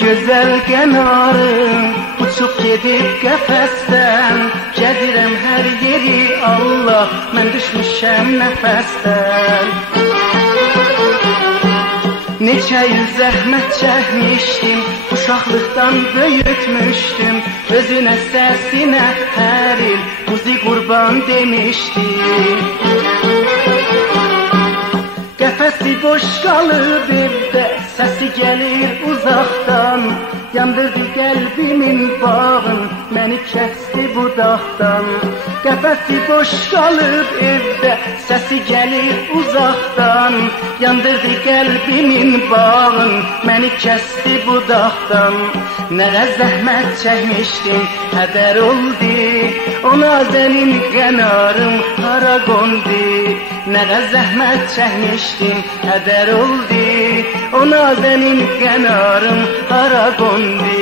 gözəl qənarım uçub gedib qəfəsdən, gəzirəm hər yeri Allah, mən düşmüşəm nəfəsdən. Neçə il zəhmət çəkmişdim, uşaqlıqdan böyütmüşdüm, özünə səsinə hər il quzi qurban demişdim. Qəfəsi boş qalıb evdə, səsi gəlir uzaqdan, yandırdı qəlbimin bağın, məni kəsdi budaqdan. Qəfəsi boş qalıb evdə, səsi gəlir uzaqdan, yandırdı qəlbimin bağın, məni kəsdi budaqdan. Nələ zəhmət çəkmişdim, hədər oldu, ona zənin qənarım hara qondu. Nələ zəhmət çəkmişdim, hədər oldu, ona zənin qənarım hara qondu.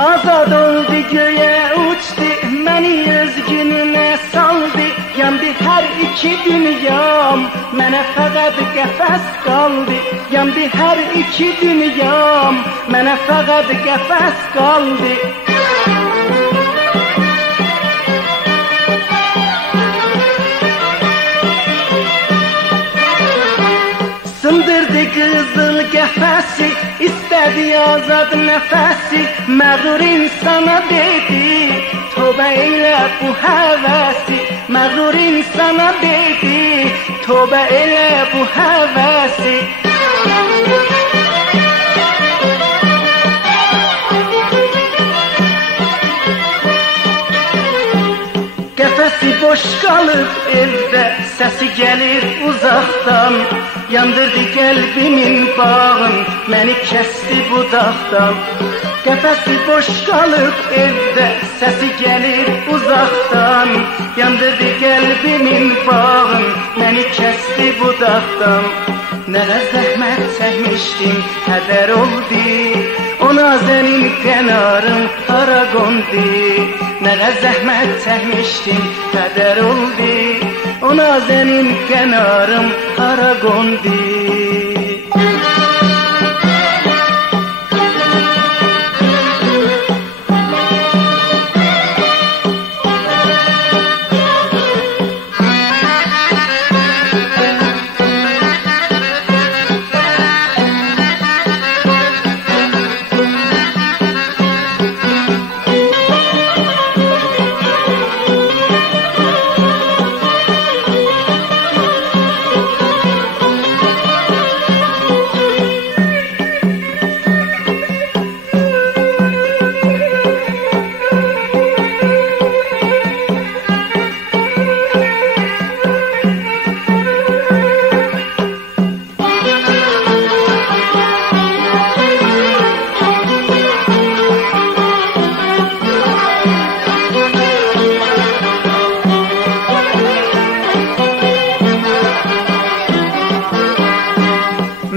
Azad oldu göğe uçdu, məni öz gününə saldı, yandı hər iki dünyam, mənə fəqət qəfəs qaldı. Yandı hər iki dünyam, mənə fəqət qəfəs qaldı. Sındırdı qızıl qəfəsi, istədi azad nəfəsi, məğrur insana dedi, tövbə elə bu həvəsi. Məğrur insana dedi, tövbə elə bu həvəsi. Qəfəsi boş qalıb evdə, səsi gəlir uzaqdan, yandırdı qəlbimin bağın, məni kəsdi budaqdan. Qəfəsi boş qalıb evdə, səsi gəlir uzaqdan, yandırdı qəlbimin bağın, məni kəsdi budaqdan. Nələ zəhmət çəkmişdim, hədər oldu, ona zənin qənarım hara qondu. Nələ zəhmət çəkmişdim, hədər oldu, ona zənin qənarım hara qondu.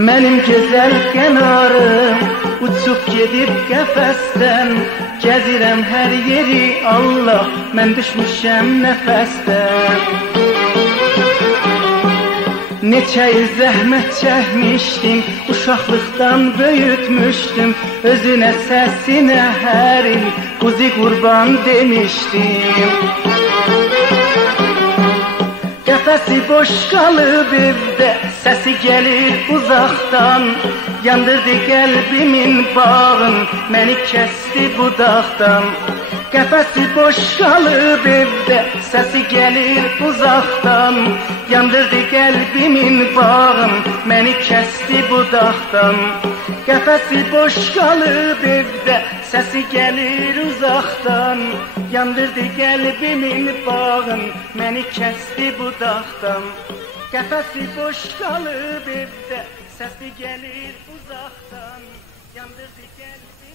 Mənim gözəl qənarım uçub gedib qəfəsdən, gəzirəm hər yeri Allah, mən düşmüşəm nəfəsdən. Neçə il zəhmət çəkmişdim, uşaqlıqdan böyütmüşdüm, özünə səsinə hər il quzi qurban demişdim. Qəfəsi boş qalıb evdə, səsi gəlir uzaqdan, yandırdı qəlbimin bağın, məni kəsdi budaqdan. Qəfəsi boş qalıb evdə, səsi gəlir uzaqdan, yandırdı qəlbimin bağın, məni kəsdi budaqdan. Qəfəsi boş qalıb evdə, səsi gəlir uzaqdan, yandırdı qəlbimin bağın, məni kəsdi budaqdan. Qəfəsi boş qalıb evdə, səsi gəlir uzaqdan, yandırdı qəlbimin